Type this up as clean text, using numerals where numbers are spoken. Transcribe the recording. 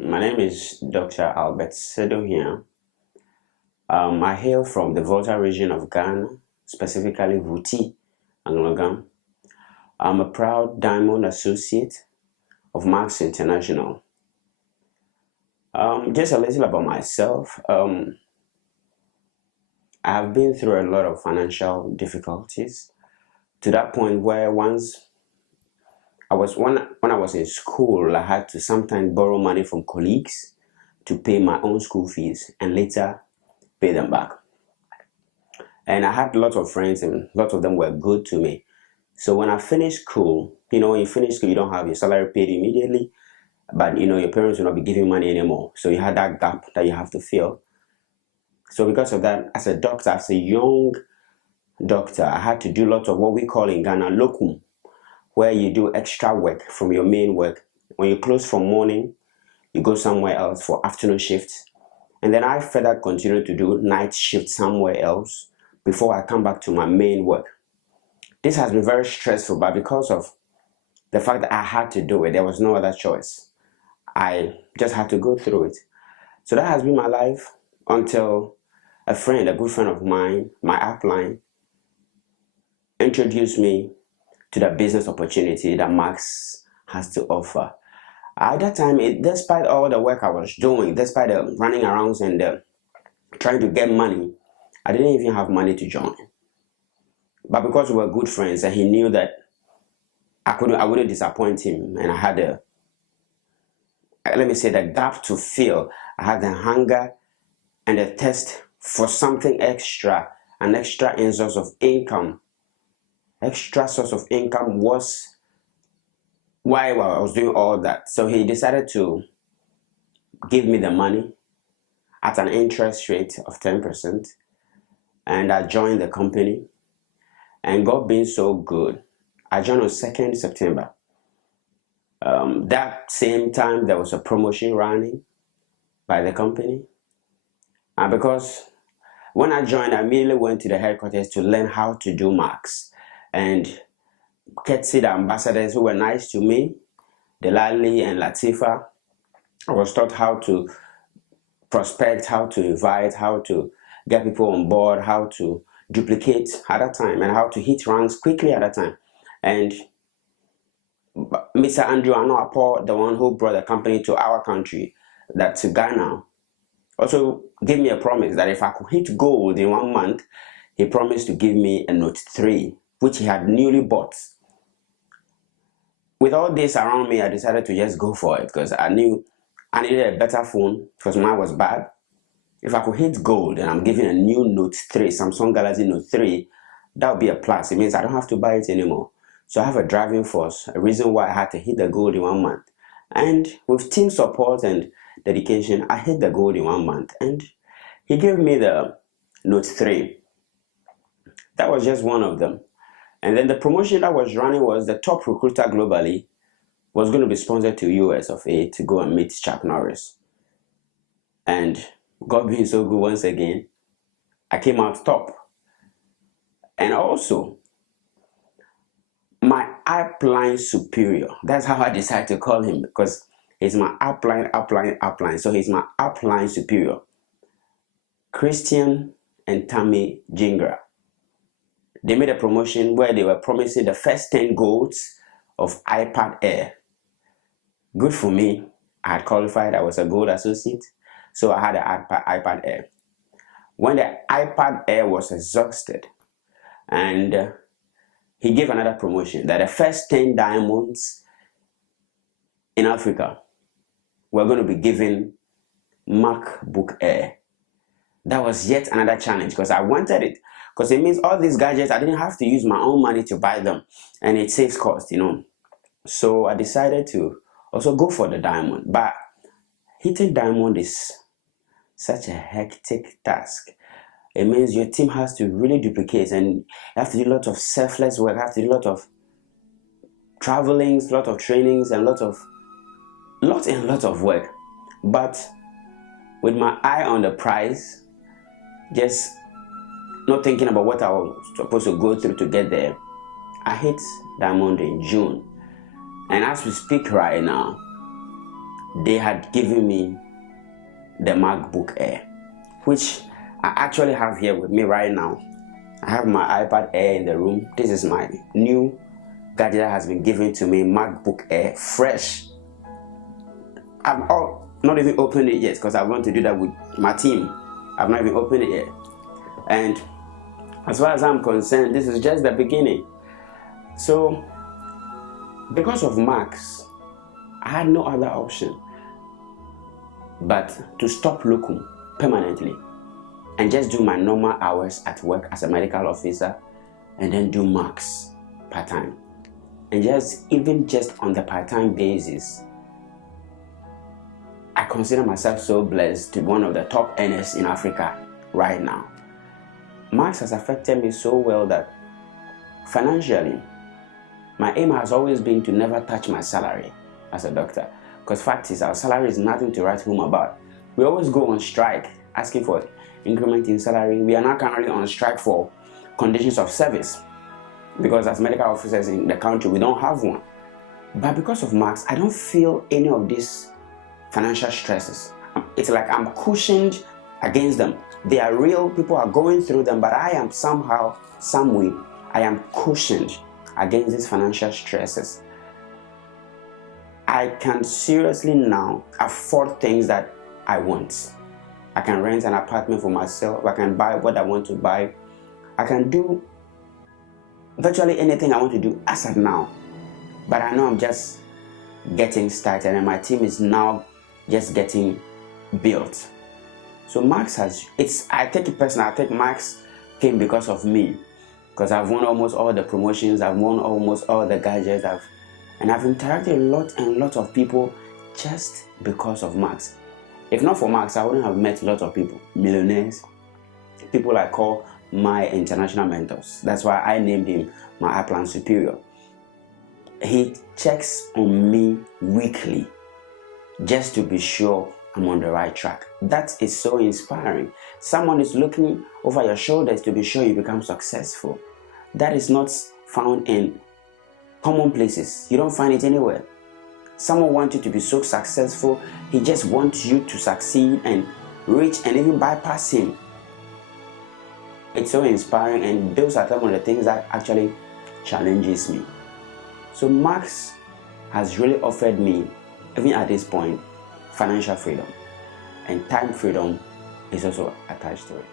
My name is Dr. Albert Sedohia. I hail from the Volta region of Ghana, specifically Vuti, Anglogam. I'm a proud Diamond Associate of Max International. Just a little about myself. I have been through a lot of financial difficulties to that point where once when I was in school, I had to sometimes borrow money from colleagues to pay my own school fees and later pay them back. And I had a lot of friends, and a lot of them were good to me. So when I finished school, when you finish school, you don't have your salary paid immediately, but your parents will not be giving money anymore. So you had that gap that you have to fill. So because of that, as a doctor, as a young doctor, I had to do lots of what we call in Ghana locum, where you do extra work from your main work. When you close from morning, you go somewhere else for afternoon shifts. And then I further continue to do night shift somewhere else before I come back to my main work. This has been very stressful, but because of the fact that I had to do it, there was no other choice. I just had to go through it. So that has been my life until a good friend of mine, my upline, introduced me to the business opportunity that Max has to offer. At that time, despite all the work I was doing, despite the running around and trying to get money, I didn't even have money to join. But because we were good friends and he knew that I wouldn't disappoint him, and I had the gap to fill. I had the hunger and the thirst for something extra, an extra source of income. Extra source of income was why I was doing all that. So he decided to give me the money at an interest rate of 10%, and I joined the company. And God being so good, I joined on 2nd September. That same time, there was a promotion running by the company. And because when I joined, I immediately went to the headquarters to learn how to do Max. And courtesy the ambassadors who were nice to me, Delali and Latifa, I was taught how to prospect, how to invite, how to get people on board, how to duplicate at that time, and how to hit ranks quickly at that time. And Mr. Andrew Anoapo, the one who brought the company to our country, that's Ghana, also gave me a promise that if I could hit gold in 1 month, he promised to give me a Note 3, which he had newly bought. With all this around me, I decided to just go for it because I knew I needed a better phone because mine was bad. If I could hit gold and I'm giving a new Note 3, Samsung Galaxy Note 3, that would be a plus. It means I don't have to buy it anymore. So I have a driving force, a reason why I had to hit the gold in 1 month. And with team support and dedication, I hit the gold in 1 month. And he gave me the Note 3. That was just one of them. And then the promotion that was running was the top recruiter globally was going to be sponsored to US of A to go and meet Chuck Norris. And God being so good once again, I came out top. And also, my upline superior, that's how I decided to call him because he's my upline. So he's my upline superior, Christian and Tammy Gingras. They made a promotion where they were promising the first 10 golds of iPad Air. Good for me. I had qualified. I was a gold associate. So I had an iPad Air. When the iPad Air was exhausted, and he gave another promotion that the first 10 diamonds in Africa were going to be given MacBook Air. That was yet another challenge because I wanted it. Because it means all these gadgets, I didn't have to use my own money to buy them. And it saves cost, So I decided to also go for the diamond. But hitting diamond is such a hectic task. It means your team has to really duplicate and you have to do a lot of selfless work, you have to do a lot of travelings, a lot of trainings, and lot of work. But with my eye on the prize, just not thinking about what I was supposed to go through to get there, I hit diamond in June. And as we speak right now, they had given me the MacBook Air, which I actually have here with me right now. I have my iPad Air in the room. This is my new gadget that has been given to me, MacBook Air, fresh. I've not even opened it yet because I want to do that with my team. I've not even opened it yet. And as far as I'm concerned, this is just the beginning. So, because of Max, I had no other option but to stop locum permanently and just do my normal hours at work as a medical officer and then do Max part-time. And just on the part-time basis, I consider myself so blessed to be one of the top earners in Africa right now. Max has affected me so well that financially, my aim has always been to never touch my salary as a doctor. Because fact is, our salary is nothing to write home about. We always go on strike asking for increment in salary. We are now currently on strike for conditions of service. Because as medical officers in the country, we don't have one. But because of Max, I don't feel any of these financial stresses. It's like I'm cushioned against them. They are real, people are going through them, but I am somehow, some way, I am cushioned against these financial stresses. I can seriously now afford things that I want. I can rent an apartment for myself. I can buy what I want to buy. I can do virtually anything I want to do as of now. But I know I'm just getting started and my team is now just getting built. So Max I take it personal. I think Max came because of me. Because I've won almost all the promotions, I've won almost all the gadgets, and I've interacted a lot of people just because of Max. If not for Max, I wouldn't have met a lot of people, millionaires, people I call my international mentors. That's why I named him my Upland Superior. He checks on me weekly just to be sure I'm on the right track. That is so inspiring. Someone is looking over your shoulders to be sure you become successful. That is not found in common places. You don't find it anywhere. Someone wants you to be so successful. He just wants you to succeed and reach and even bypass him. It's so inspiring, and those are some of the things that actually challenges me. So Max has really offered me, even at this point, financial freedom, and time freedom is also attached to it.